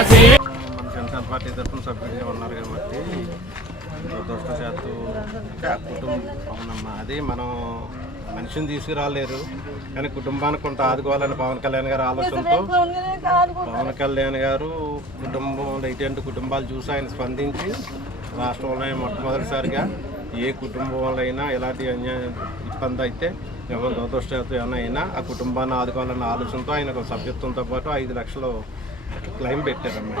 మన జనసేన పార్టీ తరఫున సభ్యుడిగా ఉన్నారు కాబట్టి దురదృష్టశాత్తు కుటుంబం అవునమ్మా అది మనం మనిషిని తీసుకురాలేరు కానీ కుటుంబానికి కొంత ఆదుకోవాలని పవన్ కళ్యాణ్ గారి ఆలోచనతో పవన్ కళ్యాణ్ గారు కుటుంబం ఇటువంటి కుటుంబాలు చూసి ఆయన స్పందించి రాష్ట్రంలో మొట్టమొదటిసారిగా ఏ కుటుంబంలో అయినా ఎలాంటి అన్యాయం ఇబ్బంది అయితే ఎవరు దురదృష్టశాత్తు ఏమైనా అయినా ఆ కుటుంబాన్ని ఆదుకోవాలన్న ఆలోచనతో ఆయన ఒక సభ్యత్వంతో పాటు ఐదు లక్షలు క్లైమ్ పెట్టారమ్మా.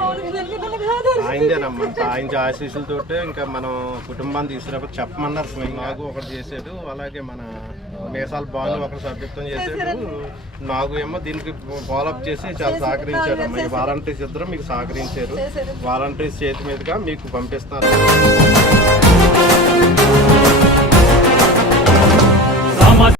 ఆయనదేనమ్మా ఆయన ఆశీస్సులతోటే ఇంకా మనం కుటుంబాన్ని తీసుకున్నప్పుడు చెప్పమన్నారు స్వయం నాగు ఒకటి చేసాడు అలాగే మన మేసాల బాను ఒకటి సభ్యత్వం చేసాడు. నాగు ఏమో దీనికి ఫాలోఅప్ చేసి చాలా సహకరించారు అమ్మా. ఈ వాలంటీర్స్ ఇద్దరు మీకు సహకరించారు. వాలంటీర్స్ చేతి మీదుగా మీకు పంపిస్తున్నారు